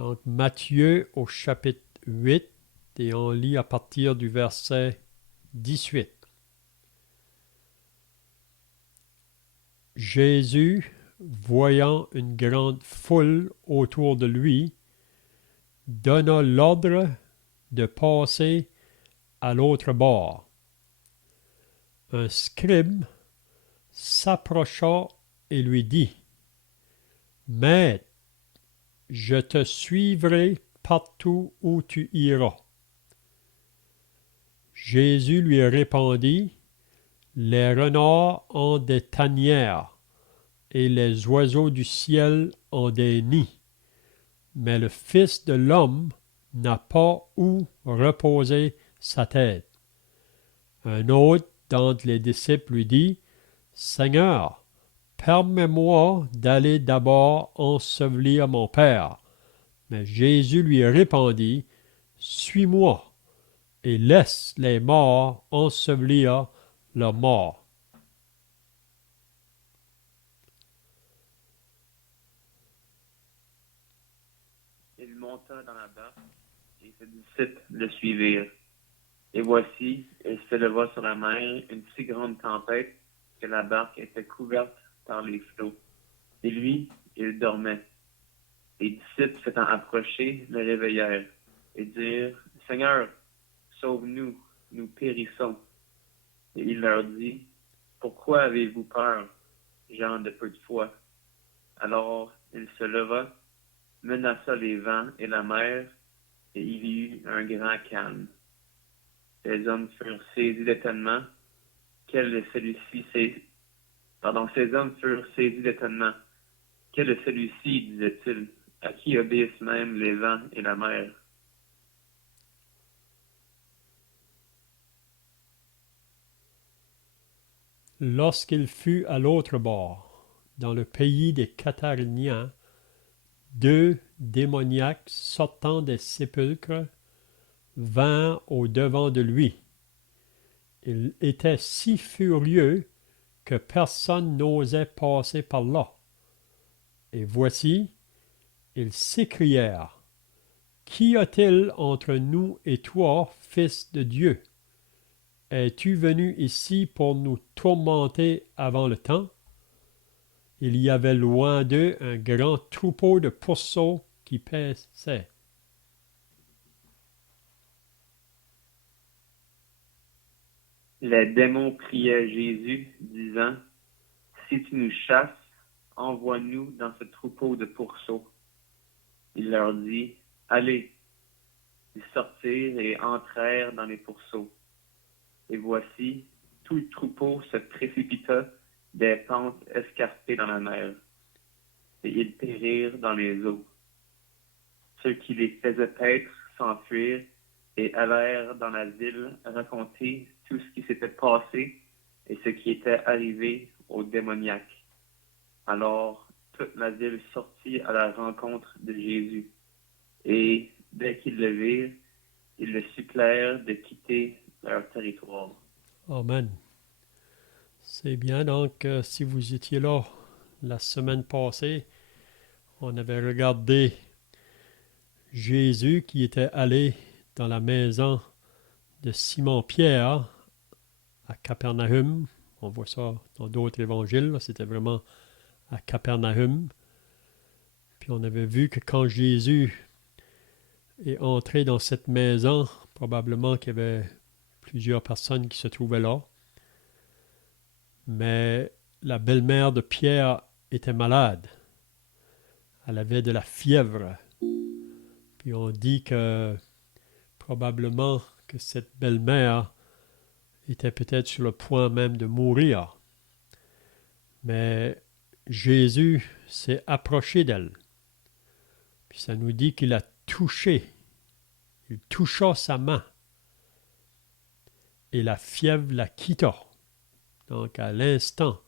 Donc, Matthieu au chapitre 8, et on lit à partir du verset 18. Jésus, voyant une grande foule autour de lui, donna l'ordre de passer à l'autre bord. Un scribe s'approcha et lui dit, Maître, je te suivrai partout où tu iras. Jésus lui répondit, Les renards ont des tanières et les oiseaux du ciel ont des nids, mais le Fils de l'homme n'a pas où reposer sa tête. Un autre d'entre les disciples lui dit, Seigneur, permets-moi d'aller d'abord ensevelir mon Père. Mais Jésus lui répondit, Suis-moi et laisse les morts ensevelir leurs morts. Il monta dans la barque et ses disciples le suivirent. Et voici, il s'éleva sur la mer une si grande tempête que la barque était couverte par les flots. Et lui, il dormait. Les disciples s'étant approchés, le réveillèrent et dirent, Seigneur, sauve-nous, nous périssons. Et il leur dit, Pourquoi avez-vous peur, gens de peu de foi? Alors il se leva, menaça les vents et la mer, et il y eut un grand calme. Les hommes furent saisis d'étonnement. Ces hommes furent saisis d'étonnement. Quel est celui-ci, disait-il, à qui obéissent même les vents et la mer? Lorsqu'il fut à l'autre bord, dans le pays des Cataréniens, deux démoniaques sortant des sépulcres vinrent au-devant de lui. Il était si furieux que personne n'osait passer par là. Et voici, ils s'écrièrent, Qu'y a-t-il entre nous et toi, Fils de Dieu? Es-tu venu ici pour nous tourmenter avant le temps? Il y avait loin d'eux un grand troupeau de pourceaux qui paissaient. Les démons priaient Jésus, disant, Si tu nous chasses, envoie-nous dans ce troupeau de pourceaux. Il leur dit, Allez. Ils sortirent et entrèrent dans les pourceaux. Et voici, tout le troupeau se précipita des pentes escarpées dans la mer, et ils périrent dans les eaux. Ceux qui les faisaient paître s'enfuirent et allèrent dans la ville raconter tout ce qui s'était passé et ce qui était arrivé aux démoniaques. Alors toute la ville sortit à la rencontre de Jésus, et dès qu'ils le virent, ils le supplièrent de quitter leur territoire. Amen. C'est bien donc, si vous étiez là la semaine passée, on avait regardé Jésus qui était allé dans la maison de Simon-Pierre à Capernaum. On voit ça dans d'autres évangiles, c'était vraiment à Capernaum. Puis on avait vu que quand Jésus est entré dans cette maison, probablement qu'il y avait plusieurs personnes qui se trouvaient là. Mais la belle-mère de Pierre était malade. Elle avait de la fièvre. Puis on dit que probablement que cette belle-mère était peut-être sur le point même de mourir. Mais Jésus s'est approché d'elle. Puis ça nous dit qu'il a touché. Il toucha sa main. Et la fièvre la quitta. Donc à l'instant,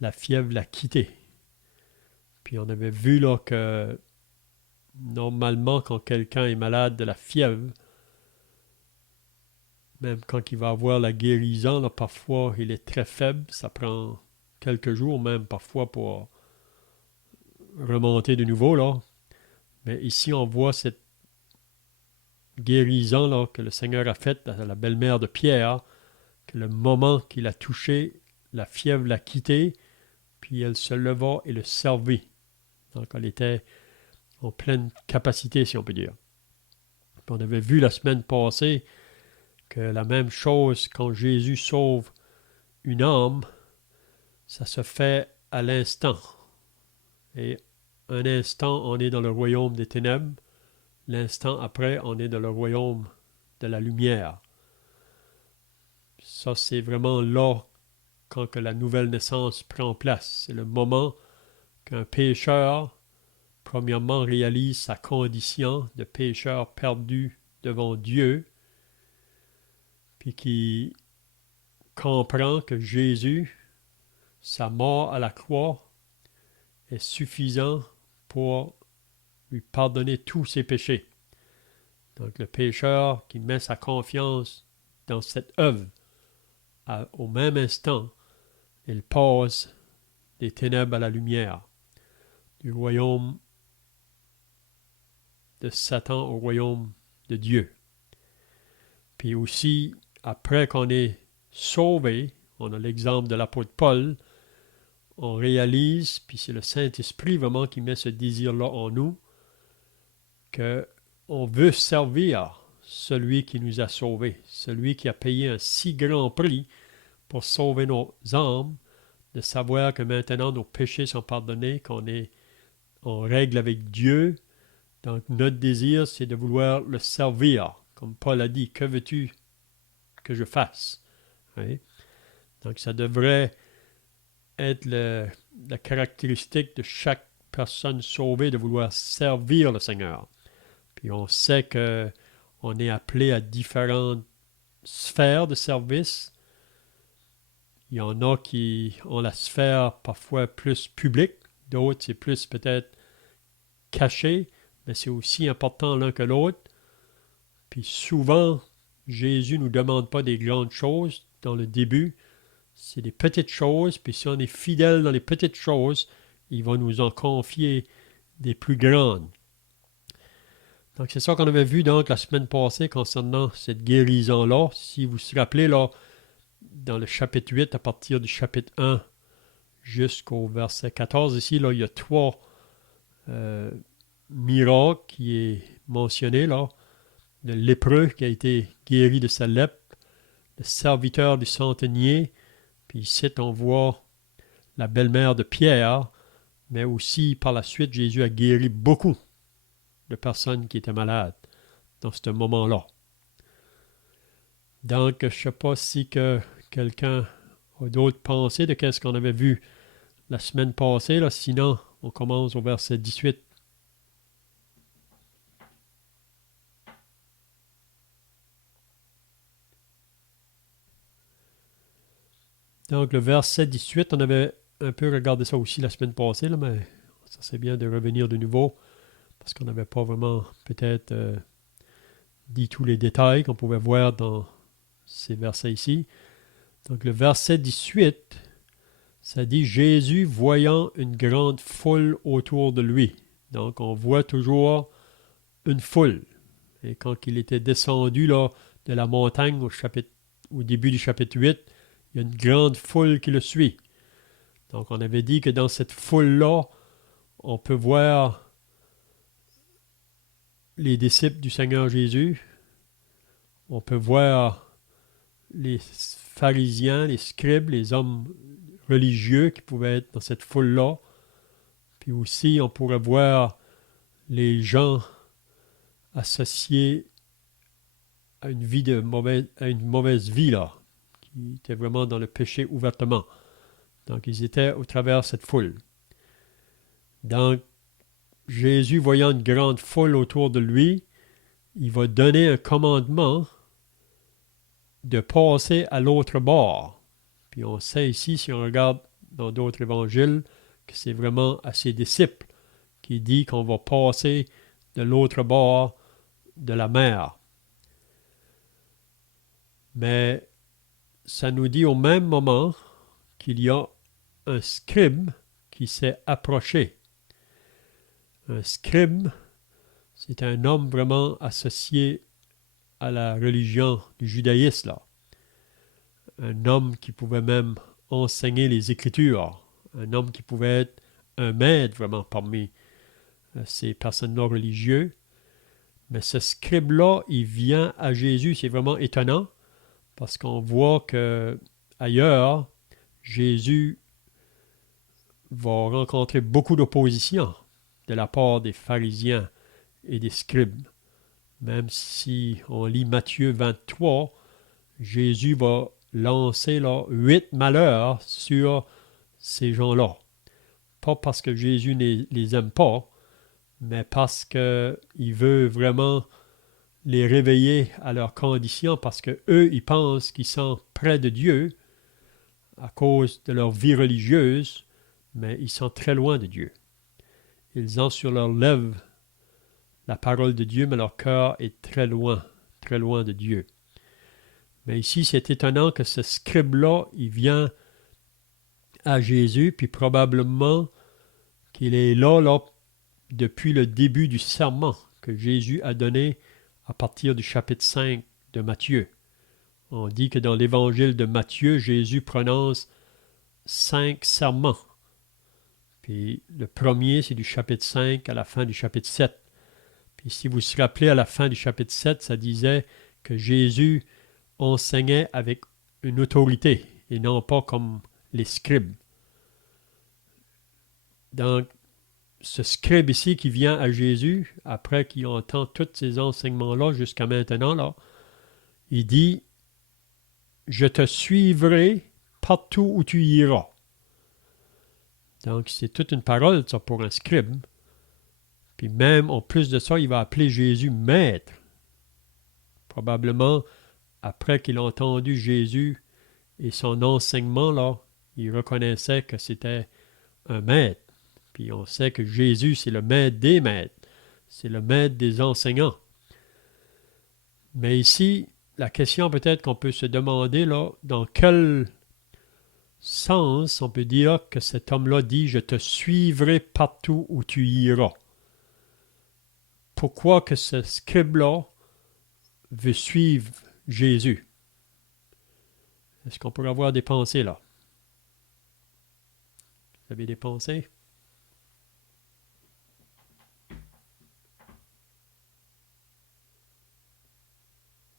la fièvre l'a quitté. Puis on avait vu là que normalement quand quelqu'un est malade de la fièvre, même quand il va avoir la guérison, là, parfois il est très faible, ça prend quelques jours même parfois pour remonter de nouveau là. Mais ici, on voit cette guérison là, que le Seigneur a faite à la belle-mère de Pierre, que le moment qu'il a touché, la fièvre l'a quitté, puis elle se leva et le servit. Donc, elle était en pleine capacité, si on peut dire. Puis on avait vu la semaine passée que la même chose, quand Jésus sauve une âme, ça se fait à l'instant. Et un instant, on est dans le royaume des ténèbres. L'instant après, on est dans le royaume de la lumière. Ça, c'est vraiment là quand que la nouvelle naissance prend place. C'est le moment qu'un pécheur, premièrement, réalise sa condition de pécheur perdu devant Dieu, puis qui comprend que Jésus, sa mort à la croix, est suffisant pour lui pardonner tous ses péchés. Donc le pécheur qui met sa confiance dans cette œuvre, au même instant, il passe des ténèbres à la lumière, du royaume de Satan au royaume de Dieu. Puis aussi, après qu'on est sauvé, on a l'exemple de l'apôtre Paul, on réalise, puis c'est le Saint-Esprit vraiment qui met ce désir-là en nous, qu'on veut servir celui qui nous a sauvés, celui qui a payé un si grand prix pour sauver nos âmes, de savoir que maintenant nos péchés sont pardonnés, qu'on est en règle avec Dieu. Donc notre désir, c'est de vouloir le servir. Comme Paul a dit, que veux-tu que je fasse? Hein? Donc ça devrait être la caractéristique de chaque personne sauvée de vouloir servir le Seigneur. Puis on sait qu'on est appelé à différentes sphères de service. Il y en a qui ont la sphère parfois plus publique, d'autres c'est plus peut-être caché, mais c'est aussi important l'un que l'autre. Puis souvent, Jésus ne nous demande pas des grandes choses dans le début, c'est des petites choses, puis si on est fidèle dans les petites choses, il va nous en confier des plus grandes. Donc c'est ça qu'on avait vu donc la semaine passée concernant cette guérison-là. Si vous vous rappelez, là, dans le chapitre 8, à partir du chapitre 1 jusqu'au verset 14, ici, là, il y a 3 miracles qui est mentionné, là. Le lépreux qui a été guéri de sa lèpre, le serviteur du centenier, puis ici on voit la belle-mère de Pierre, mais aussi par la suite Jésus a guéri beaucoup de personnes qui étaient malades dans ce moment-là. Donc je ne sais pas si quelqu'un a d'autres pensées de ce qu'on avait vu la semaine passée, là. Sinon on commence au verset 18. Donc, le verset 18, on avait un peu regardé ça aussi la semaine passée, là, mais ça c'est bien de revenir de nouveau, parce qu'on n'avait pas vraiment peut-être dit tous les détails qu'on pouvait voir dans ces versets ici. Donc, le verset 18, ça dit « Jésus voyant une grande foule autour de lui ». Donc, on voit toujours une foule. Et quand il était descendu là, de la montagne au début du chapitre 8, il y a une grande foule qui le suit. Donc, on avait dit que dans cette foule-là, on peut voir les disciples du Seigneur Jésus. On peut voir les pharisiens, les scribes, les hommes religieux qui pouvaient être dans cette foule-là. Puis aussi, on pourrait voir les gens associés à une vie à une mauvaise vie, là, qui étaient vraiment dans le péché ouvertement. Donc, ils étaient au travers de cette foule. Donc, Jésus, voyant une grande foule autour de lui, il va donner un commandement de passer à l'autre bord. Puis on sait ici, si on regarde dans d'autres évangiles, que c'est vraiment à ses disciples qui dit qu'on va passer de l'autre bord de la mer. Mais ça nous dit au même moment qu'il y a un scribe qui s'est approché. Un scribe, C'est un homme vraiment associé à la religion du judaïsme, là. Un homme qui pouvait même enseigner les Écritures. Un homme qui pouvait être un maître vraiment parmi ces personnes-là religieuses. Mais ce scribe-là, il vient à Jésus. C'est vraiment étonnant parce qu'on voit que ailleurs, Jésus va rencontrer beaucoup d'opposition de la part des pharisiens et des scribes. Même si on lit Matthieu 23, Jésus va lancer là, 8 malheurs sur ces gens-là. Pas parce que Jésus ne les aime pas, mais parce qu'il veut vraiment les réveiller à leurs conditions, parce qu'eux, ils pensent qu'ils sont près de Dieu à cause de leur vie religieuse, mais ils sont très loin de Dieu. Ils ont sur leurs lèvres la parole de Dieu, mais leur cœur est très loin de Dieu. Mais ici, c'est étonnant que ce scribe-là, il vient à Jésus, puis probablement qu'il est là depuis le début du sermon que Jésus a donné à partir du chapitre 5 de Matthieu. On dit que dans l'évangile de Matthieu, Jésus prononce 5 sermons. Puis le premier, c'est du chapitre 5 à la fin du chapitre 7. Puis si vous vous rappelez, à la fin du chapitre 7, ça disait que Jésus enseignait avec une autorité et non pas comme les scribes. Donc, ce scribe ici qui vient à Jésus, après qu'il entend tous ces enseignements-là jusqu'à maintenant, là, il dit « Je te suivrai partout où tu iras ». Donc, c'est toute une parole, ça, pour un scribe. Puis même, en plus de ça, il va appeler Jésus maître. Probablement, après qu'il a entendu Jésus et son enseignement, là, il reconnaissait que c'était un maître. Puis on sait que Jésus, c'est le maître des maîtres. C'est le maître des enseignants. Mais ici, la question peut-être qu'on peut se demander, là, dans quel sens on peut dire que cet homme-là dit « Je te suivrai partout où tu iras ». Pourquoi que ce scribe-là veut suivre Jésus? Est-ce qu'on pourrait avoir des pensées là? Vous avez des pensées?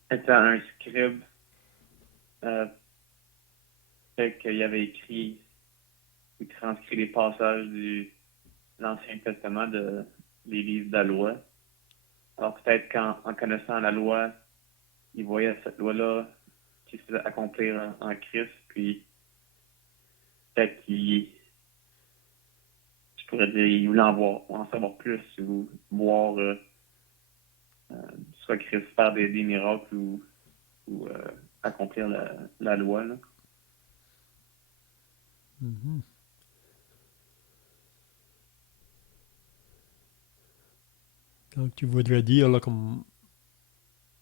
Étant un scribe, peut-être qu'il avait écrit ou transcrit les passages de l'Ancien Testament des livres de la loi. Alors peut-être qu'en connaissant la loi, il voyait cette loi-là qui se faisait accomplir en Christ, puis peut-être je pourrais dire, il voulait en savoir plus ou voir soit Christ faire des miracles ou accomplir la loi. Là. Mm-hmm. Donc tu voudrais dire, là, comme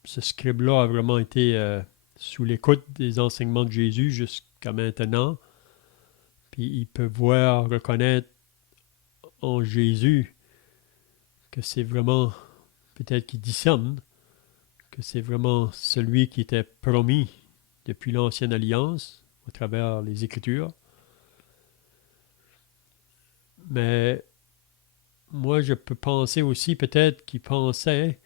ce scribe-là a vraiment été sous l'écoute des enseignements de Jésus jusqu'à maintenant, puis il peut voir, reconnaître en Jésus que c'est vraiment, peut-être qu'il discerne, que c'est vraiment celui qui était promis depuis l'Ancienne Alliance, à travers les Écritures. Mais moi, je peux penser aussi peut-être qu'il pensait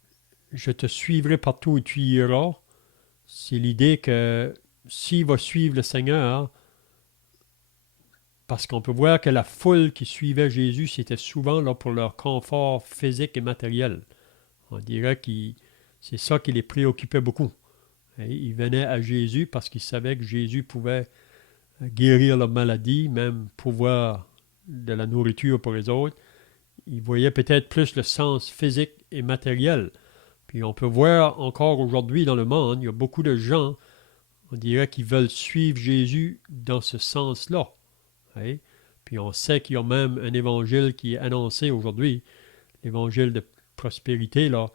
« Je te suivrai partout où tu iras ». C'est l'idée que s'il va suivre le Seigneur, parce qu'on peut voir que la foule qui suivait Jésus, c'était souvent là pour leur confort physique et matériel. On dirait que c'est ça qui les préoccupait beaucoup. Et ils venaient à Jésus parce qu'ils savaient que Jésus pouvait guérir leur maladie, même pouvoir de la nourriture pour les autres. Ils voyaient peut-être plus le sens physique et matériel. Puis on peut voir encore aujourd'hui dans le monde, il y a beaucoup de gens, on dirait, qui veulent suivre Jésus dans ce sens-là. Hein? Puis on sait qu'il y a même un évangile qui est annoncé aujourd'hui, l'évangile de prospérité, là.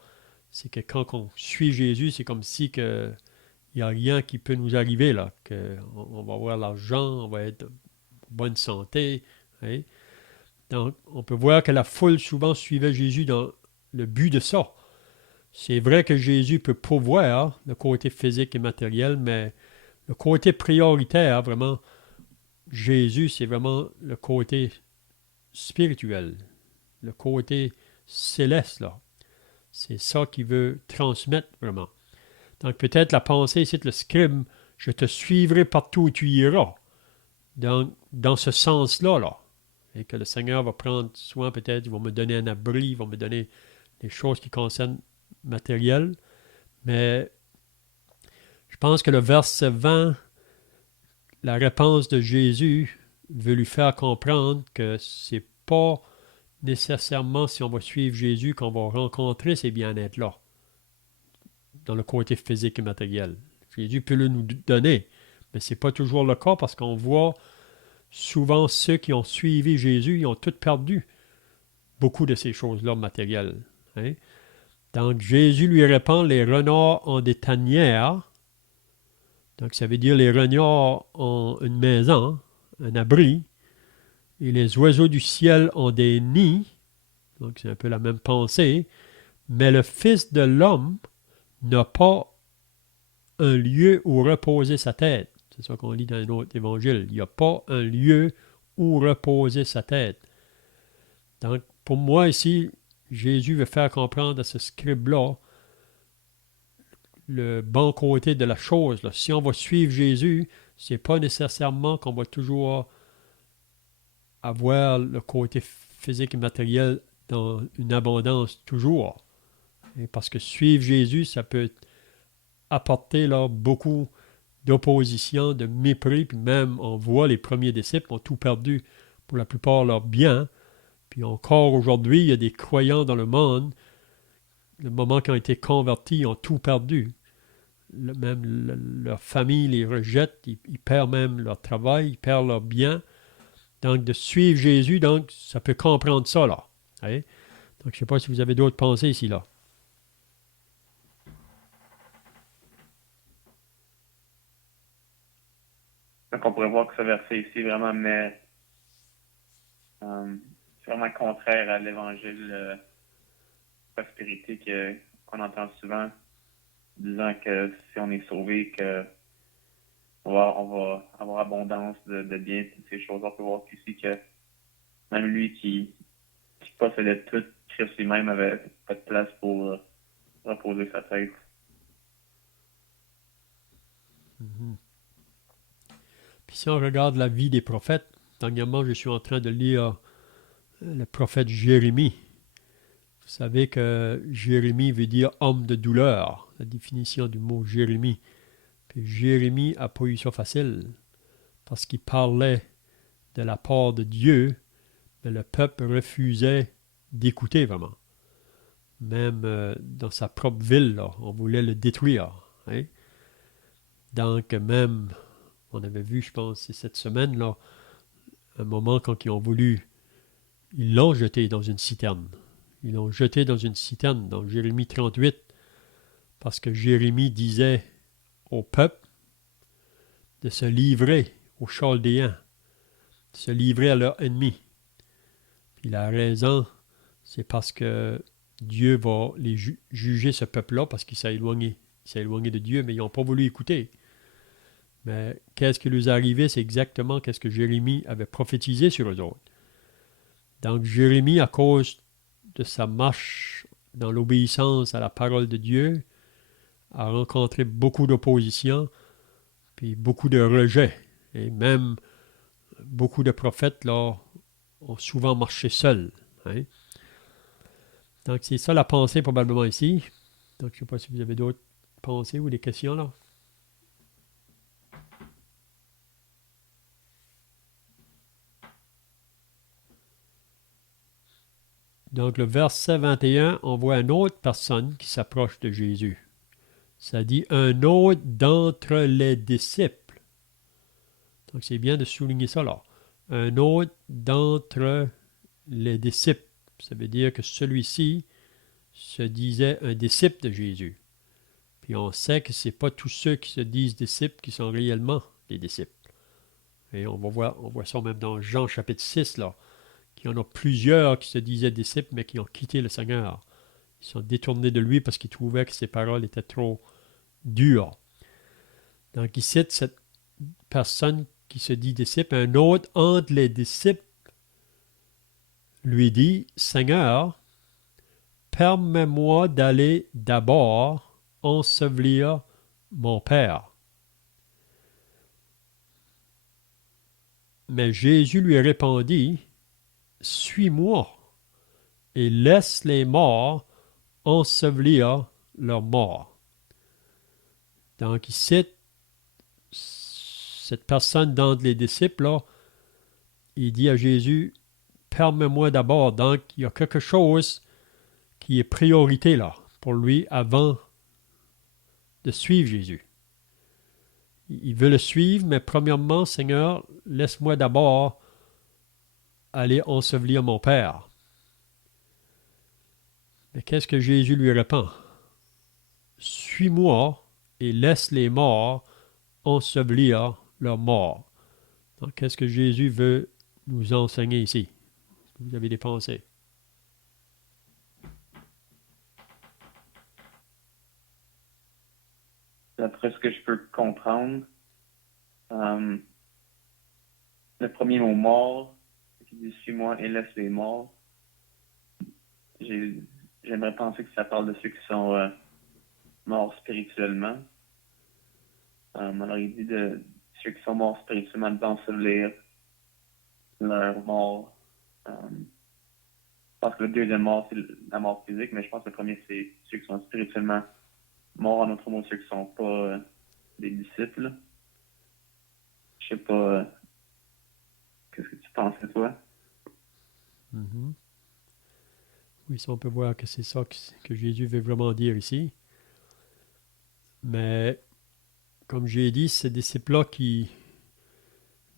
C'est que quand on suit Jésus, c'est comme si que il n'y a rien qui peut nous arriver, là. On va avoir l'argent, on va être en bonne santé. Hein? Donc, on peut voir que la foule souvent suivait Jésus dans le but de ça. C'est vrai que Jésus peut pourvoir le côté physique et matériel, mais le côté prioritaire, vraiment, Jésus, c'est vraiment le côté spirituel, le côté céleste, là. C'est ça qu'il veut transmettre, vraiment. Donc, peut-être la pensée, c'est le scribe, je te suivrai partout où tu iras. Donc, dans ce sens-là, là. Et que le Seigneur va prendre soin, peut-être, il va me donner un abri, il va me donner des choses qui concernent matériel. Mais je pense que le verset 20, la réponse de Jésus veut lui faire comprendre que c'est pas nécessairement si on va suivre Jésus qu'on va rencontrer ces bien-être-là, dans le côté physique et matériel. Jésus peut le nous donner, mais c'est pas toujours le cas parce qu'on voit souvent ceux qui ont suivi Jésus, ils ont tout perdu beaucoup de ces choses-là matérielles. Hein? Donc Jésus lui répond, les renards ont des tanières. Donc ça veut dire les renards ont une maison, un abri. Et les oiseaux du ciel ont des nids. Donc c'est un peu la même pensée. Mais le Fils de l'homme n'a pas un lieu où reposer sa tête. C'est ça qu'on lit dans un autre évangile. Il n'y a pas un lieu où reposer sa tête. Donc, pour moi ici, Jésus veut faire comprendre à ce scribe-là le bon côté de la chose. Là. Si on va suivre Jésus, c'est pas nécessairement qu'on va toujours avoir le côté physique et matériel dans une abondance toujours. Et parce que suivre Jésus, ça peut apporter là, beaucoup d'opposition, de mépris, puis même on voit les premiers disciples ont tout perdu pour la plupart leurs biens. Puis encore aujourd'hui, il y a des croyants dans le monde, le moment qu'ils ont été convertis, ils ont tout perdu. Leur famille les rejette, ils perdent même leur travail, ils perdent leurs biens. Donc, de suivre Jésus, donc, ça peut comprendre ça, là. Hein? Donc, je ne sais pas si vous avez d'autres pensées ici, là. Donc, on pourrait voir que ce verset ici vraiment met c'est vraiment contraire à l'évangile prospérité qu'on entend souvent, disant que si on est sauvé, que on va avoir abondance de biens, toutes ces choses. On peut voir ici que même lui qui possédait tout, Christ lui-même avait pas de place pour reposer sa tête. Mm-hmm. Puis si on regarde la vie des prophètes, dernièrement, je suis en train de lire le prophète Jérémie. Vous savez que Jérémie veut dire homme de douleur, la définition du mot Jérémie. Puis Jérémie n'a pas eu ça facile, parce qu'il parlait de la part de Dieu, mais le peuple refusait d'écouter vraiment. Même dans sa propre ville, là, on voulait le détruire. Hein? Donc même, on avait vu, je pense, c'est cette semaine, là, un moment quand ils ont voulu, ils l'ont jeté dans une citerne. Ils l'ont jeté dans une citerne, dans Jérémie 38, parce que Jérémie disait au peuple de se livrer aux Chaldéens, de se livrer à leurs ennemis. Puis la raison, c'est parce que Dieu va les juger ce peuple-là parce qu'il s'est éloigné. Il s'est éloigné de Dieu, mais ils n'ont pas voulu écouter. Mais qu'est-ce qui lui est arrivé? C'est exactement ce que Jérémie avait prophétisé sur eux autres. Donc Jérémie, à cause de sa marche dans l'obéissance à la parole de Dieu, a rencontré beaucoup d'opposition, puis beaucoup de rejet. Et même beaucoup de prophètes là, ont souvent marché seuls. Hein? Donc c'est ça la pensée probablement ici. Donc je ne sais pas si vous avez d'autres pensées ou des questions là. Donc le verset 21, on voit une autre personne qui s'approche de Jésus. Ça dit un autre d'entre les disciples. Donc c'est bien de souligner ça là. Un autre d'entre les disciples. Ça veut dire que celui-ci se disait un disciple de Jésus. Puis on sait que ce n'est pas tous ceux qui se disent disciples qui sont réellement des disciples. Et on voit ça même dans Jean chapitre 6, là, qu'il y en a plusieurs qui se disaient disciples, mais qui ont quitté le Seigneur. Ils sont détournés de lui parce qu'ils trouvaient que ses paroles étaient trop dures. Donc, il cite cette personne qui se dit disciple. Un autre entre les disciples lui dit, Seigneur, permets-moi d'aller d'abord ensevelir mon Père. Mais Jésus lui répondit, suis-moi et laisse les morts ensevelir leurs morts. Donc, il cite cette personne d'entre les disciples, là, il dit à Jésus, permets-moi d'abord. Donc, il y a quelque chose qui est priorité là pour lui avant de suivre Jésus. Il veut le suivre, mais premièrement, Seigneur, laisse-moi d'abord aller ensevelir mon Père. Mais qu'est-ce que Jésus lui répond? Suis-moi et laisse les morts ensevelir leurs morts. Donc, qu'est-ce que Jésus veut nous enseigner ici? Est-ce que vous avez des pensées? D'après ce que je peux comprendre, le premier mot mort, qui dit suis-moi et laisse les morts, j'aimerais penser que ça parle de ceux qui sont morts spirituellement. Alors il dit de ceux qui sont morts spirituellement d'ensevelir leur mort. Je pense que le deuxième mort, c'est la mort physique, mais je pense que le premier, c'est ceux qui sont spirituellement morts, en autre mot, ceux qui ne sont pas des disciples. Je sais pas, qu'est-ce que tu penses, toi? Mhm. Oui, ça, on peut voir que c'est ça que Jésus veut vraiment dire ici. Mais, comme j'ai dit, ces disciples-là qui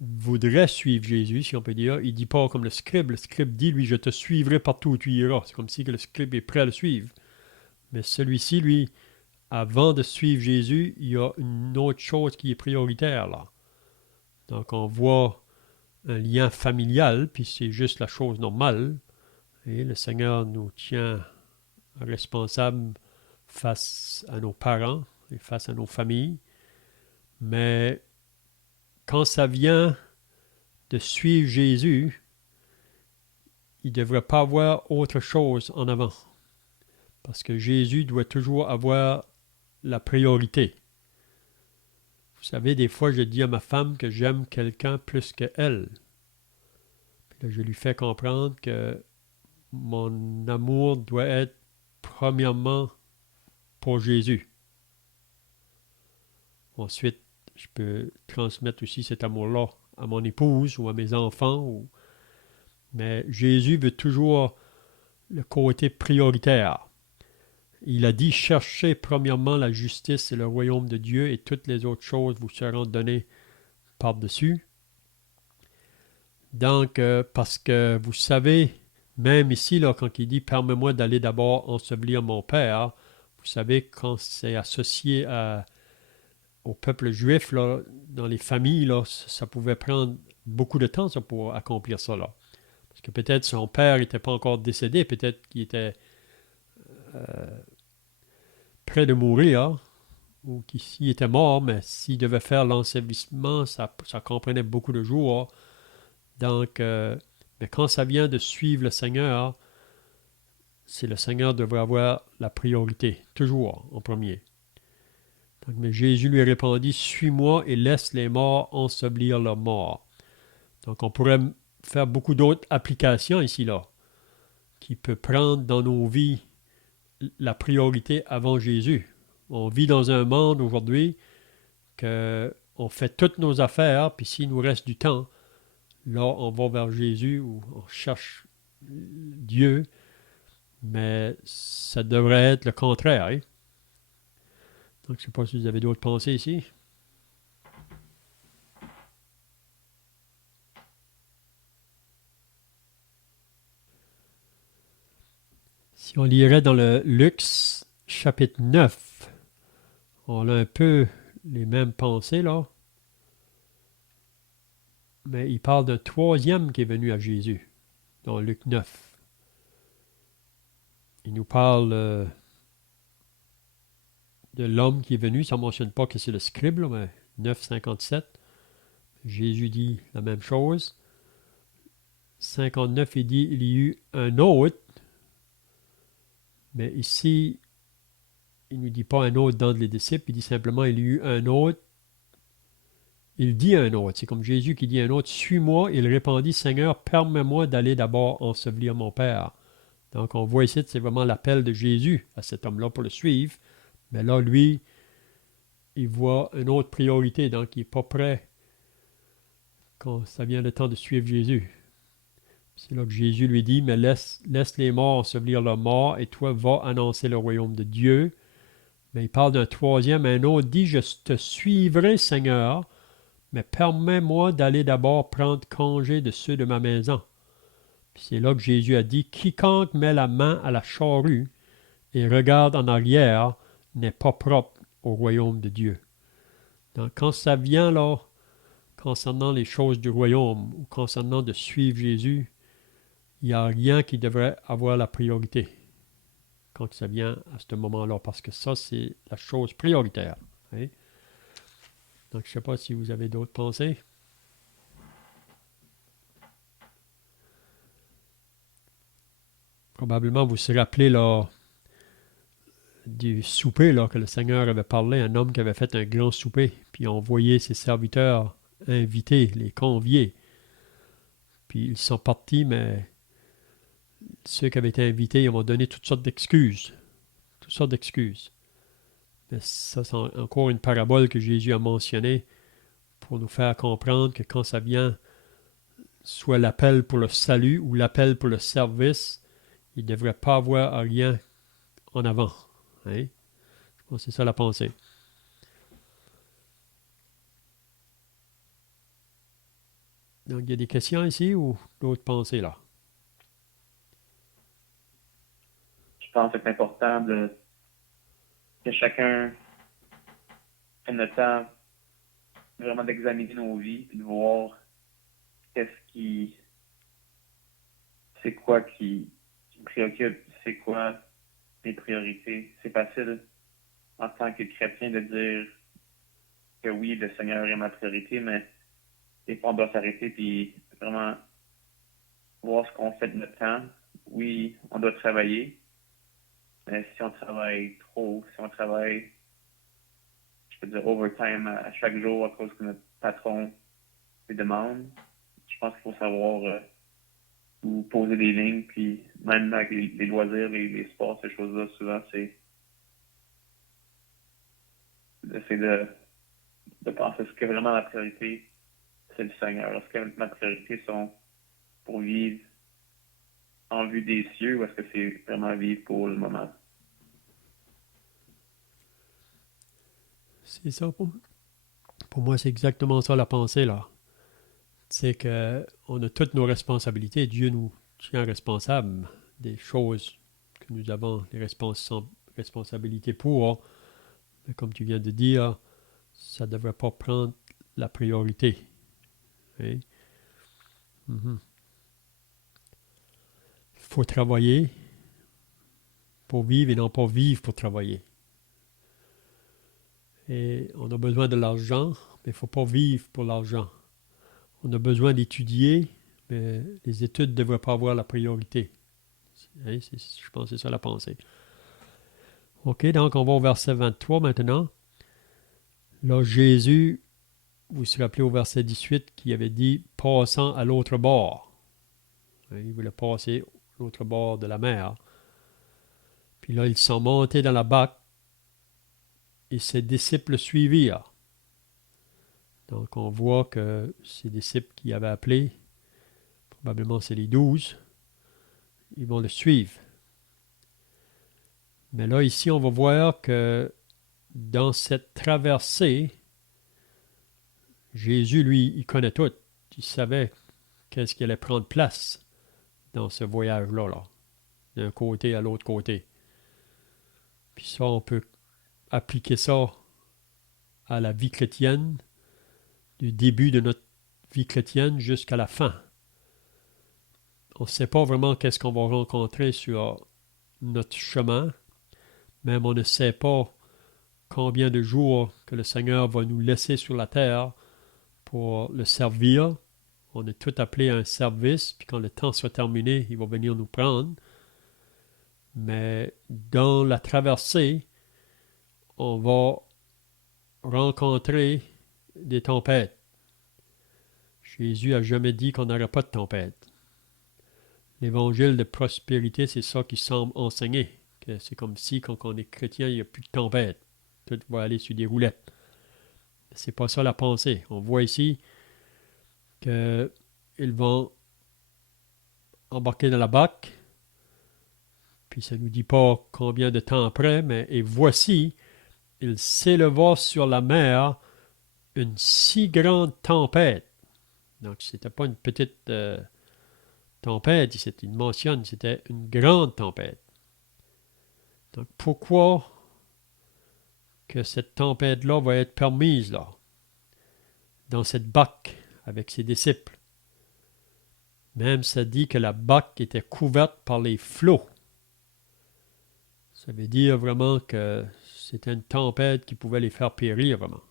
voudraient suivre Jésus, si on peut dire, il ne dit pas comme le scribe. Le scribe dit, lui, je te suivrai partout où tu iras. C'est comme si que le scribe est prêt à le suivre. Mais celui-ci, lui, avant de suivre Jésus, il y a une autre chose qui est prioritaire là. Donc, on voit un lien familial, puis c'est juste la chose normale. Et le Seigneur nous tient responsables face à nos parents et face à nos familles. Mais quand ça vient de suivre Jésus, il ne devrait pas avoir autre chose en avant. Parce que Jésus doit toujours avoir la priorité. Vous savez, des fois, je dis à ma femme que j'aime quelqu'un plus qu'elle. Puis là, je lui fais comprendre que mon amour doit être premièrement pour Jésus. Ensuite, je peux transmettre aussi cet amour-là à mon épouse ou à mes enfants. Mais Jésus veut toujours le côté prioritaire. Il a dit, cherchez premièrement la justice et le royaume de Dieu et toutes les autres choses vous seront données par-dessus. Donc, parce que vous savez, même ici, là, quand il dit, permets-moi d'aller d'abord ensevelir mon Père, vous savez, quand c'est associé au peuple juif, là, dans les familles, là, ça pouvait prendre beaucoup de temps ça, pour accomplir ça. Là. Parce que peut-être son père n'était pas encore décédé, peut-être qu'il était près de mourir, ou qu'il était mort, mais s'il devait faire l'ensevelissement, ça comprenait beaucoup de jours. Donc, mais quand ça vient de suivre le Seigneur, c'est le Seigneur devrait avoir la priorité, toujours en premier. Donc, mais Jésus lui répondit, suis-moi et laisse les morts ensevelir leurs morts. Donc, on pourrait faire beaucoup d'autres applications ici, là, qui peut prendre dans nos vies la priorité avant Jésus. On vit dans un monde aujourd'hui que on fait toutes nos affaires, puis s'il nous reste du temps, là, on va vers Jésus ou on cherche Dieu, mais ça devrait être le contraire. Hein? Donc, je ne sais pas si vous avez d'autres pensées ici. Si on lirait dans le Luc chapitre 9, on a un peu les mêmes pensées là, mais il parle d'un troisième qui est venu à Jésus, dans Luc 9. il nous parle de l'homme qui est venu. Ça ne mentionne pas que c'est le scribe, là, mais 9,57. Jésus dit la même chose. 59, il dit il y eut un autre. Mais ici, il ne nous dit pas un autre dans les disciples. Il dit simplement il y eut un autre. Il dit un autre. C'est comme Jésus qui dit un autre. Suis-moi. Il répondit, Seigneur, permets-moi d'aller d'abord ensevelir mon Père. Donc, on voit ici, c'est vraiment l'appel de Jésus à cet homme-là pour le suivre. Mais là, lui, il voit une autre priorité. Donc, il n'est pas prêt quand ça vient le temps de suivre Jésus. C'est là que Jésus lui dit, mais laisse les morts ensevelir leurs morts, et toi, va annoncer le royaume de Dieu. Mais il parle d'un troisième. Un autre dit, je te suivrai, Seigneur, mais permets-moi d'aller d'abord prendre congé de ceux de ma maison. Puis c'est là que Jésus a dit, quiconque met la main à la charrue et regarde en arrière n'est pas propre au royaume de Dieu. Donc, quand ça vient là, concernant les choses du royaume ou concernant de suivre Jésus, il n'y a rien qui devrait avoir la priorité quand ça vient à ce moment-là, parce que ça, c'est la chose prioritaire. Hein? Donc, je ne sais pas si vous avez d'autres pensées. Probablement, vous vous rappelez là, du souper là, que le Seigneur avait parlé, un homme qui avait fait un grand souper, puis on voyait ses serviteurs invités, les conviés. Puis ils sont partis, mais ceux qui avaient été invités, ils m'ont donné toutes sortes d'excuses. Toutes sortes d'excuses. Mais ça, c'est encore une parabole que Jésus a mentionnée pour nous faire comprendre que quand ça vient, soit l'appel pour le salut ou l'appel pour le service, il ne devrait pas avoir rien en avant. Hein? Bon, c'est ça la pensée. Donc, il y a des questions ici ou d'autres pensées là? Je pense que c'est important que chacun prenne le temps vraiment d'examiner nos vies et de voir c'est quoi qui me préoccupe, c'est quoi mes priorités. C'est facile en tant que chrétien de dire que oui, le Seigneur est ma priorité, mais des fois on doit s'arrêter et vraiment voir ce qu'on fait de notre temps. Oui, on doit travailler, mais si on travaille trop, si on travaille, je peux dire overtime à chaque jour à cause que notre patron les demande, je pense qu'il faut savoir où poser des lignes, puis même avec les loisirs, les sports, ces choses-là, souvent c'est d'essayer de penser ce que vraiment la priorité, c'est le Seigneur. Est-ce que ma priorité sont pour vivre en vue des cieux ou est-ce que c'est vraiment vivre pour le moment? C'est ça pour moi, c'est exactement ça la pensée là. C'est qu'on a toutes nos responsabilités. Dieu nous tient responsables des choses que nous avons des responsabilités pour. Mais comme tu viens de dire, ça ne devrait pas prendre la priorité. Hein? Il faut travailler pour vivre et non pas vivre pour travailler. Et on a besoin de l'argent, mais il ne faut pas vivre pour l'argent. On a besoin d'étudier, mais les études ne devraient pas avoir la priorité. Hein? Je pense que c'est ça la pensée. OK, donc on va au verset 23 maintenant. Là, Jésus, vous vous rappelez au verset 18, qui avait dit « passant à l'autre bord ». Il voulait passer à l'autre bord de la mer. Puis là, ils sont montés dans la barque et ses disciples suivirent. Donc, on voit que ces disciples qui avaient appelé, probablement c'est les 12, ils vont le suivre. Mais là, ici, on va voir que dans cette traversée, Jésus, lui, il connaît tout. Il savait qu'est-ce qui allait prendre place dans ce voyage-là, là, d'un côté à l'autre côté. Puis ça, on peut appliquer ça à la vie chrétienne, du début de notre vie chrétienne jusqu'à la fin. On ne sait pas vraiment qu'est-ce qu'on va rencontrer sur notre chemin. Même on ne sait pas combien de jours que le Seigneur va nous laisser sur la terre pour le servir. On est tout appelé à un service, puis quand le temps soit terminé, il va venir nous prendre. Mais dans la traversée, on va rencontrer des tempêtes. Jésus n'a jamais dit qu'on n'aurait pas de tempête. L'évangile de prospérité, c'est ça qui semble enseigner. Que c'est comme si, quand on est chrétien, il n'y a plus de tempête. Tout va aller sur des roulettes. C'est pas ça la pensée. On voit ici qu'ils vont embarquer dans la barque, puis ça ne nous dit pas combien de temps après, mais et voici, il s'éleva sur la mer une si grande tempête. Donc, c'était pas une petite tempête, il mentionne, c'était une grande tempête. Donc, pourquoi que cette tempête-là va être permise là, dans cette barque avec ses disciples? Même ça dit que la barque était couverte par les flots. Ça veut dire vraiment que c'était une tempête qui pouvait les faire périr vraiment.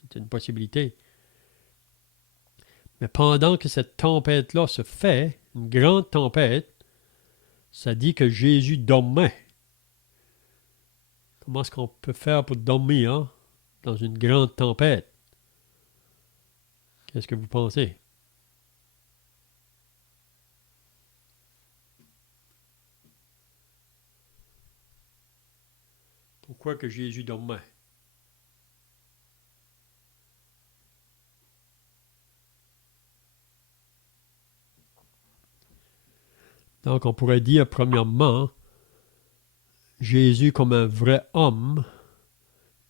C'était une possibilité. Mais pendant que cette tempête-là se fait, une grande tempête, ça dit que Jésus dormait. Comment est-ce qu'on peut faire pour dormir dans une grande tempête? Qu'est-ce que vous pensez? Pourquoi que Jésus dormait? Donc, on pourrait dire, premièrement, Jésus, comme un vrai homme,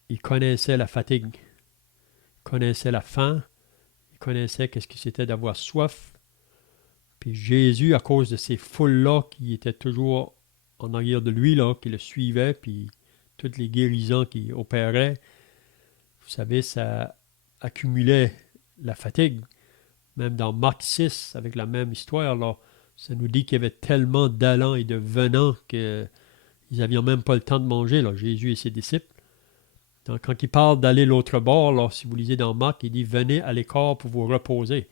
il connaissait la fatigue, il connaissait la faim, il connaissait qu'est-ce que c'était d'avoir soif. Puis Jésus, à cause de ces foules-là qui étaient toujours en arrière de lui, là, qui le suivaient, puis toutes les guérisons qui opéraient, vous savez, ça accumulait la fatigue. Même dans Marc 6, avec la même histoire, là, ça nous dit qu'il y avait tellement d'allants et de venants qu'ils n'avaient même pas le temps de manger, là, Jésus et ses disciples. Donc, quand il parle d'aller l'autre bord, là, si vous lisez dans Marc, il dit « Venez à l'écart pour vous reposer ».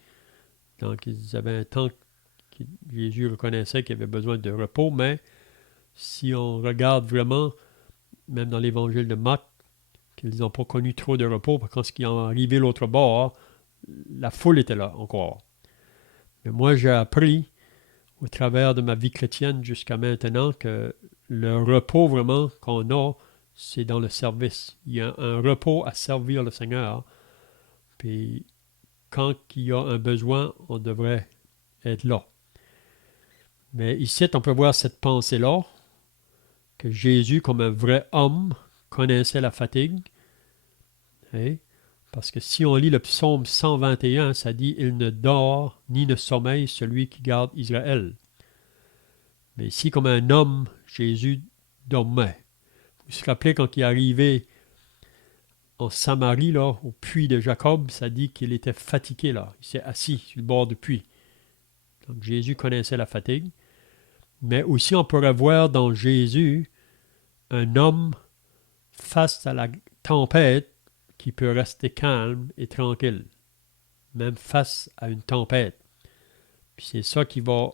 Donc, ils avaient un temps que Jésus reconnaissait qu'il avait besoin de repos, mais si on regarde vraiment, même dans l'évangile de Marc, qu'ils n'ont pas connu trop de repos, parce que quand ils sont arrivés l'autre bord, la foule était là encore. Mais moi, j'ai appris au travers de ma vie chrétienne jusqu'à maintenant que le repos vraiment qu'on a, c'est dans le service. Il y a un repos à servir le Seigneur. Puis quand il y a un besoin, on devrait être là. Mais ici, on peut voir cette pensée-là, que Jésus, comme un vrai homme, connaissait la fatigue. Hein? Parce que si on lit le psaume 121, ça dit « Il ne dort ni ne sommeille celui qui garde Israël ». Mais ici, comme un homme, Jésus dormait. Vous vous rappelez quand il est arrivé en Samarie, là, au puits de Jacob, ça dit qu'il était fatigué, là. Il s'est assis sur le bord du puits. Donc Jésus connaissait la fatigue. Mais aussi, on pourrait voir dans Jésus un homme face à la tempête qui peut rester calme et tranquille, même face à une tempête. Puis c'est ça qui va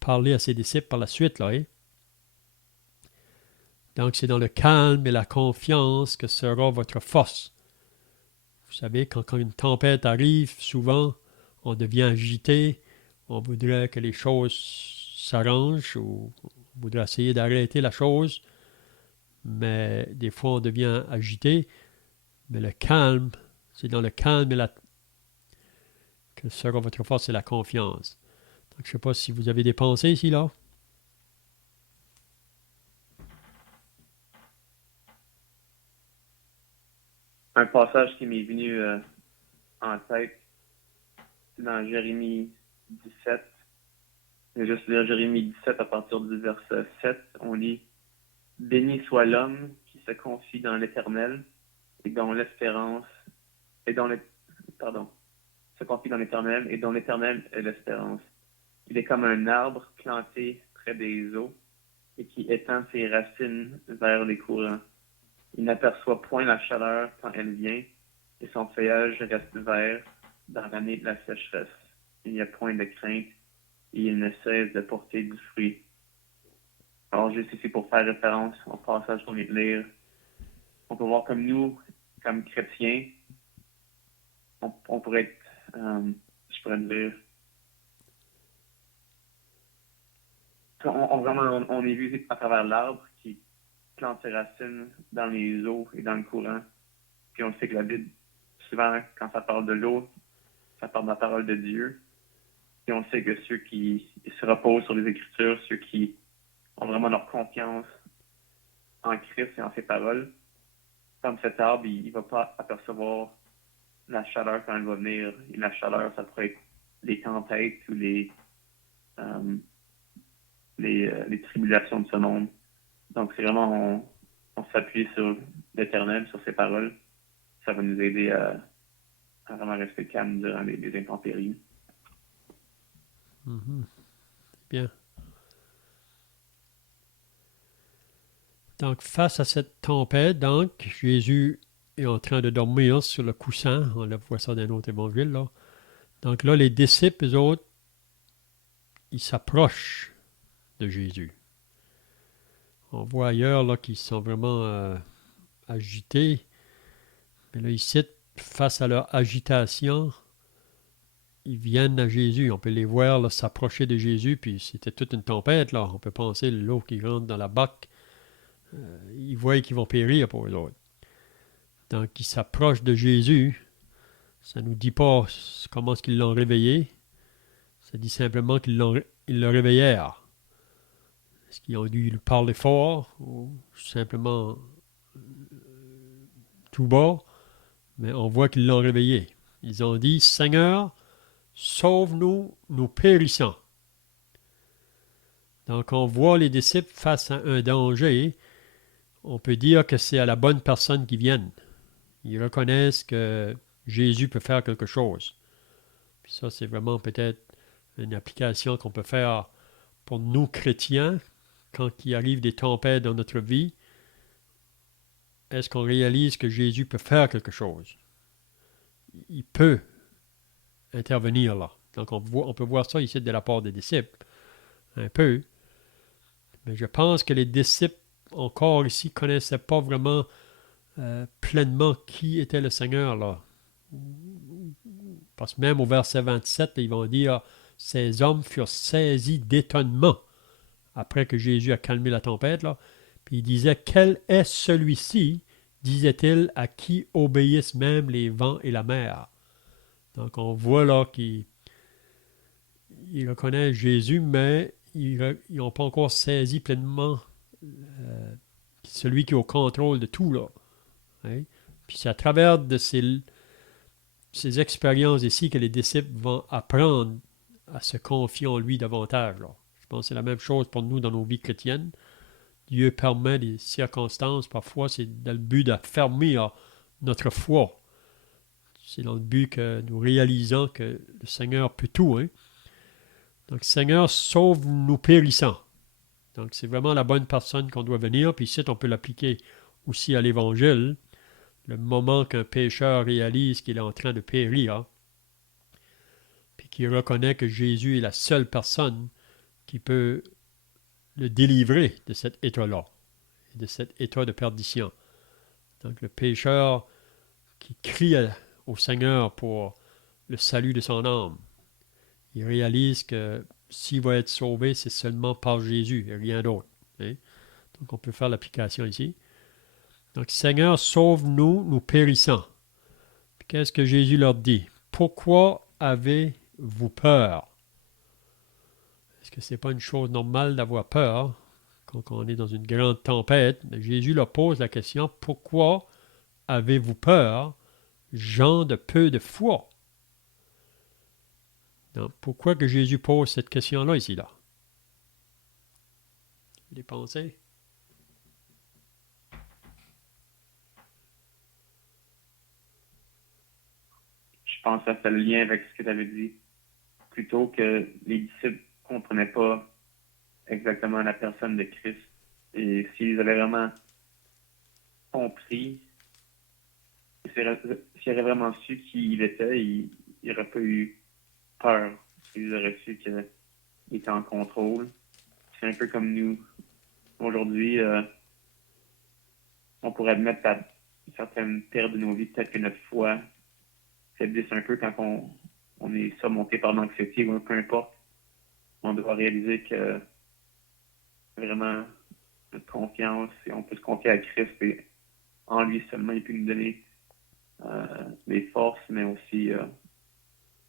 parler à ses disciples par la suite, là. Hein? Donc c'est dans le calme et la confiance que sera votre force. Vous savez, quand une tempête arrive, souvent, on devient agité, on voudrait que les choses s'arrangent ou on voudrait essayer d'arrêter la chose, mais des fois on devient agité. Mais le calme, c'est dans le calme et que sera votre force et la confiance. Donc, je ne sais pas si vous avez des pensées ici, là. Un passage qui m'est venu en tête, c'est dans Jérémie 17. Je vais juste lire Jérémie 17 à partir du verset 7. On lit « Béni soit l'homme qui se confie dans l'Éternel et dont l'espérance et dont se confie dans l'Éternel et dont l'Éternel est l'espérance. Il est comme un arbre planté près des eaux et qui étend ses racines vers les courants. Il n'aperçoit point la chaleur quand elle vient et son feuillage reste vert dans l'année de la sécheresse. Il n'y a point de crainte et il ne cesse de porter du fruit. Alors, juste ici pour faire référence au passage qu'on vient de lire, on peut voir comme nous, comme chrétiens, on pourrait être, je pourrais dire, on est vu à travers l'arbre qui plante ses racines dans les eaux et dans le courant. Puis on sait que la Bible, souvent, quand ça parle de l'eau, ça parle de la parole de Dieu. Puis on sait que ceux qui se reposent sur les Écritures, ceux qui ont vraiment leur confiance en Christ et en ses paroles, comme cet arbre, il ne va pas apercevoir la chaleur quand elle va venir. Et la chaleur, ça pourrait être les tempêtes ou les tribulations de ce monde. Donc, c'est vraiment, on s'appuie sur l'Éternel, sur ses paroles. Ça va nous aider à vraiment rester calme durant les intempéries. Mhm. Bien. Donc, face à cette tempête, donc, Jésus est en train de dormir sur le coussin. On le voit ça dans un autre évangile, là. Donc là, les disciples, eux autres, ils s'approchent de Jésus. On voit ailleurs là, qu'ils sont vraiment agités. Mais là, ici, face à leur agitation, ils viennent à Jésus. On peut les voir là, s'approcher de Jésus, puis c'était toute une tempête. Là. On peut penser l'eau qui rentre dans la barque. Ils voient qu'ils vont périr pour eux autres. Donc, ils s'approchent de Jésus. Ça ne nous dit pas comment est-ce qu'ils l'ont réveillé. Ça dit simplement ils le réveillèrent. Est-ce qu'ils ont dû lui parler fort ou simplement tout bas? Mais on voit qu'ils l'ont réveillé. Ils ont dit, Seigneur, sauve-nous, nous périssons. Donc on voit les disciples face à un danger. On peut dire que c'est à la bonne personne qu'ils viennent. Ils reconnaissent que Jésus peut faire quelque chose. Puis ça, c'est vraiment peut-être une application qu'on peut faire pour nous chrétiens quand il arrive des tempêtes dans notre vie. Est-ce qu'on réalise que Jésus peut faire quelque chose? Il peut intervenir là. Donc on peut voir ça ici de la part des disciples. Un peu. Mais je pense que les disciples, encore ici, ne connaissaient pas vraiment pleinement qui était le Seigneur là. Parce que même au verset 27, ils vont dire ces hommes furent saisis d'étonnement après que Jésus a calmé la tempête. Là. Puis il disait quel est celui-ci, disait-il, à qui obéissent même les vents et la mer. Donc on voit là qu'ils reconnaissent Jésus, mais ils n'ont pas encore saisi pleinement celui qui est au contrôle de tout. Là. Hein? Puis c'est à travers de ces expériences ici que les disciples vont apprendre à se confier en lui davantage. Là. Je pense que c'est la même chose pour nous dans nos vies chrétiennes. Dieu permet des circonstances, parfois c'est dans le but d'affermir notre foi. C'est dans le but que nous réalisons que le Seigneur peut tout. Hein? Donc, Seigneur, sauve nous périssants. Donc, c'est vraiment la bonne personne qu'on doit venir. Puis ici, on peut l'appliquer aussi à l'Évangile. Le moment qu'un pécheur réalise qu'il est en train de périr, puis qu'il reconnaît que Jésus est la seule personne qui peut le délivrer de cet état-là, de cet état de perdition. Donc, le pécheur qui crie au Seigneur pour le salut de son âme, il réalise que s'il va être sauvé, c'est seulement par Jésus et rien d'autre. Hein? Donc, on peut faire l'application ici. Donc, Seigneur, sauve-nous, nous périssons. Puis, qu'est-ce que Jésus leur dit? Pourquoi avez-vous peur? Est-ce que ce n'est pas une chose normale d'avoir peur quand on est dans une grande tempête? Mais Jésus leur pose la question, pourquoi avez-vous peur, gens de peu de foi? Donc, pourquoi que Jésus pose cette question-là ici, là? Les pensées? Je pense que ça fait le lien avec ce que tu avais dit. Plutôt que les disciples ne comprenaient pas exactement la personne de Christ. Et s'ils avaient vraiment compris, s'ils auraient vraiment su qui il était, ils n'auraient pas eu peur. Ils auraient su qu'il était en contrôle. C'est un peu comme nous. Aujourd'hui, on pourrait admettre à certaines périodes de nos vies, peut-être que notre foi faiblisse un peu quand on est surmonté par l'anxiété ou peu importe. On doit réaliser que vraiment notre confiance et on peut se confier à Christ et en lui seulement il peut nous donner des forces, mais aussi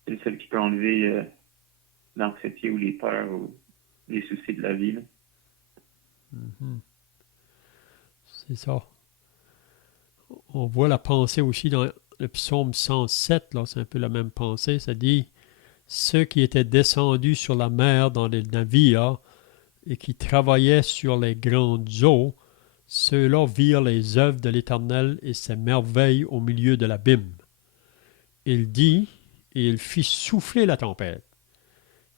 c'est le seul qui peut enlever l'anxiété ou les peurs ou les soucis de la vie. Mhm. C'est ça. On voit la pensée aussi dans le psaume 107, là, c'est un peu la même pensée. Ça dit ceux qui étaient descendus sur la mer dans les navires et qui travaillaient sur les grandes eaux, ceux-là virent les œuvres de l'Éternel et ses merveilles au milieu de l'abîme. Il dit, et il fit souffler la tempête,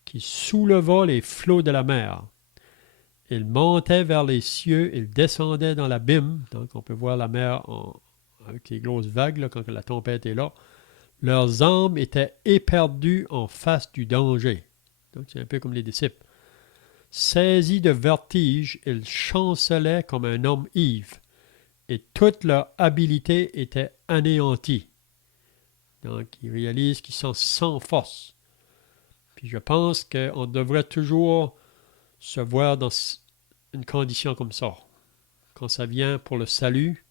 qui souleva les flots de la mer. Il montait vers les cieux, il descendait dans l'abîme. Donc, on peut voir la mer avec les grosses vagues là, quand la tempête est là. Leurs âmes étaient éperdues en face du danger. Donc, c'est un peu comme les disciples. Saisis de vertige, ils chancelaient comme un homme ivre, et toute leur habileté était anéantie. Donc, ils réalisent qu'ils sont sans force. Puis je pense qu'on devrait toujours se voir dans une condition comme ça. Quand ça vient pour le salut,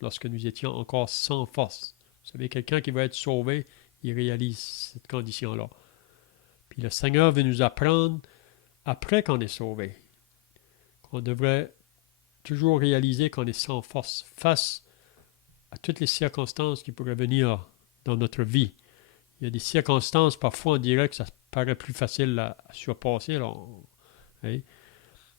lorsque nous étions encore sans force. Vous savez, quelqu'un qui va être sauvé, il réalise cette condition-là. Puis le Seigneur veut nous apprendre, après qu'on est sauvé, qu'on devrait toujours réaliser qu'on est sans force face à toutes les circonstances qui pourraient venir dans notre vie. Il y a des circonstances, parfois on dirait que ça paraît plus facile à surpasser. Là. Hein?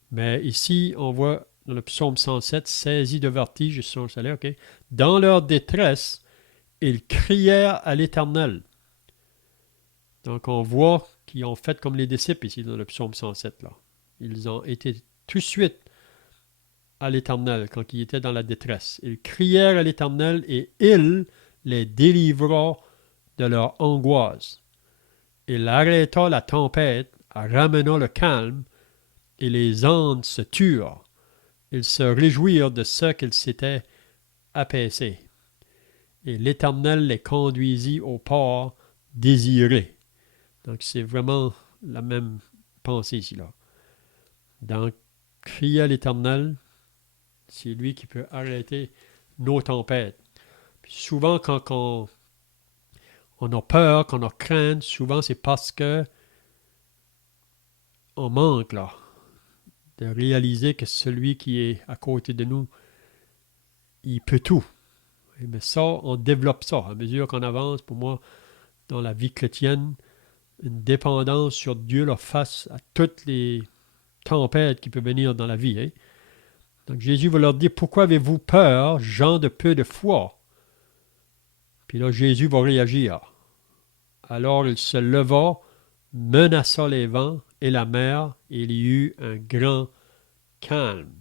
Mais ici, on voit dans le psaume 107, saisis de vertige, okay? Dans leur détresse, ils crièrent à l'Éternel. Donc on voit qu'ils ont fait comme les disciples ici dans le psaume 107. Là. Ils ont été tout de suite à l'Éternel quand ils étaient dans la détresse. Ils crièrent à l'Éternel et il les délivra de leur angoisse. Il arrêta la tempête, ramena le calme, et les ondes se turent. Ils se réjouirent de ce qu'ils s'étaient apaisés. Et l'Éternel les conduisit au port désiré. Donc c'est vraiment la même pensée ici. Là. Donc, crier à l'Éternel, c'est lui qui peut arrêter nos tempêtes. Puis souvent, quand on a peur, quand on a crainte, souvent c'est parce que on manque là, de réaliser que celui qui est à côté de nous, il peut tout. Mais ça, on développe ça à mesure qu'on avance. Pour moi, dans la vie chrétienne, une dépendance sur Dieu là, face à toutes les tempêtes qui peuvent venir dans la vie. Hein? Donc Jésus va leur dire, pourquoi avez-vous peur, gens de peu de foi? Puis là, Jésus va réagir. Alors il se leva, menaça les vents et la mer, et il y eut un grand calme.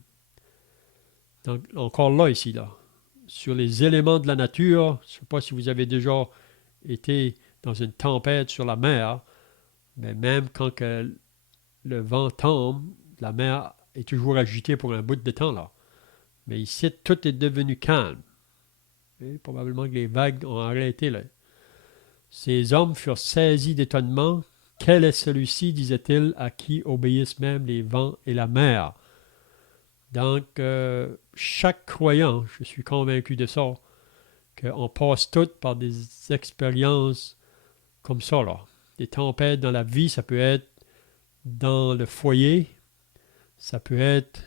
Donc, encore là, ici, là, sur les éléments de la nature, je ne sais pas si vous avez déjà été dans une tempête sur la mer, mais même quand que le vent tombe, la mer est toujours agitée pour un bout de temps, là. Mais ici, tout est devenu calme. Et probablement que les vagues ont arrêté, là. Ces hommes furent saisis d'étonnement. Quel est celui-ci, disait-il, à qui obéissent même les vents et la mer? Donc, chaque croyant, je suis convaincu de ça, qu'on passe toutes par des expériences comme ça, là. Des tempêtes dans la vie, ça peut être dans le foyer, ça peut être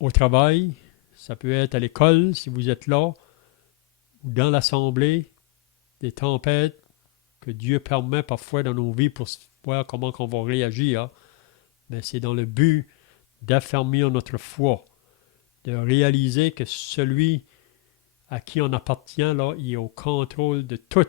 au travail, ça peut être à l'école, si vous êtes là, ou dans l'assemblée, des tempêtes que Dieu permet parfois dans nos vies pour voir comment on va réagir. Mais c'est dans le but d'affermir notre foi, de réaliser que celui à qui on appartient, là, il est au contrôle de tout.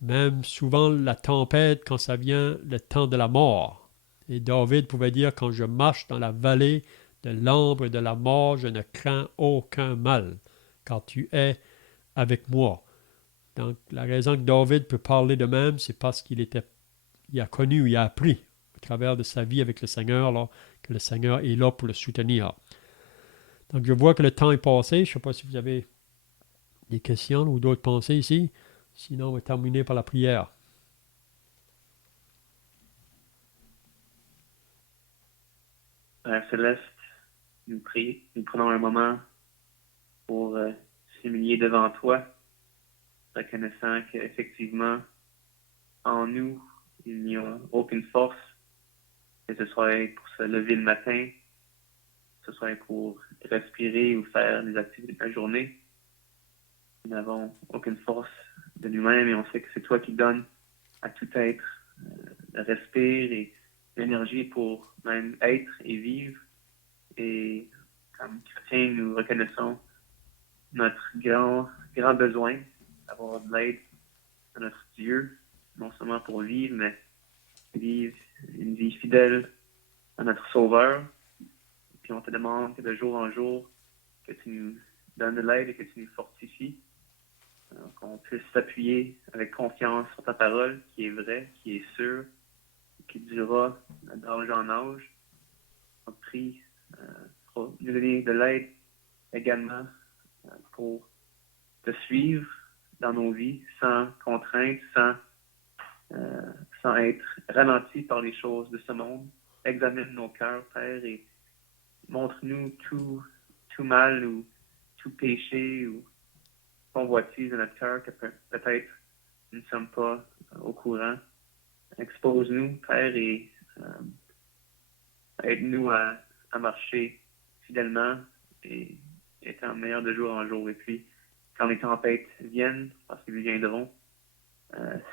Même souvent la tempête, quand ça vient, le temps de la mort. Et David pouvait dire, quand je marche dans la vallée de l'ombre de la mort, je ne crains aucun mal, car tu es avec moi. Donc, la raison que David peut parler de même, c'est parce il a connu, il a appris au travers de sa vie avec le Seigneur, là, que le Seigneur est là pour le soutenir. Donc, je vois que le temps est passé. Je ne sais pas si vous avez des questions ou d'autres pensées ici. Sinon, on va terminer par la prière. Père Céleste, nous prenons un moment pour s'humilier devant toi, reconnaissant qu'effectivement, en nous, il n'y a aucune force, que ce soit pour se lever le matin, que ce soit pour respirer ou faire des activités de la journée. Nous n'avons aucune force de nous-mêmes et on sait que c'est toi qui donnes à tout être le respire et l'énergie pour même être et vivre. Et comme chrétiens, nous reconnaissons notre grand besoin d'avoir de l'aide de notre Dieu, non seulement pour vivre, mais vivre une vie fidèle à notre Sauveur. Puis on te demande que de jour en jour, que tu nous donnes de l'aide et que tu nous fortifies, qu'on puisse s'appuyer avec confiance sur ta parole qui est vraie, qui est sûre, qui durera d'âge en âge. On te prie pour nous donner de l'aide également pour te suivre dans nos vies sans contrainte, sans être ralenti par les choses de ce monde. Examine nos cœurs, Père, et montre-nous tout mal ou tout péché ou convoitise de notre cœur que peut-être nous ne sommes pas au courant. Expose-nous, Père, et aide-nous à marcher fidèlement et étant meilleur de jour en jour. Et puis, quand les tempêtes viennent, parce qu'ils viendront,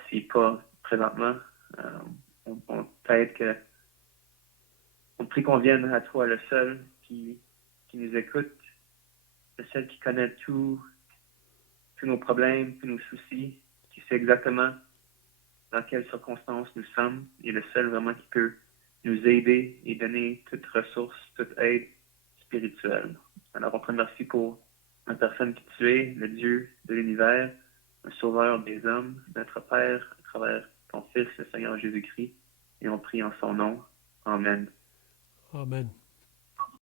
si pas présentement, on t'aide que on prie qu'on vienne à toi, le seul qui nous écoute, le seul qui connaît tous nos problèmes, tous nos soucis, qui sait exactement dans quelles circonstances nous sommes, et le seul vraiment qui peut nous aider et donner toute ressource, toute aide spirituelle. Alors on te remercie pour la personne que tu es, le Dieu de l'univers, le sauveur des hommes, notre Père, à travers ton Fils, le Seigneur Jésus-Christ, et on prie en son nom. Amen. Amen.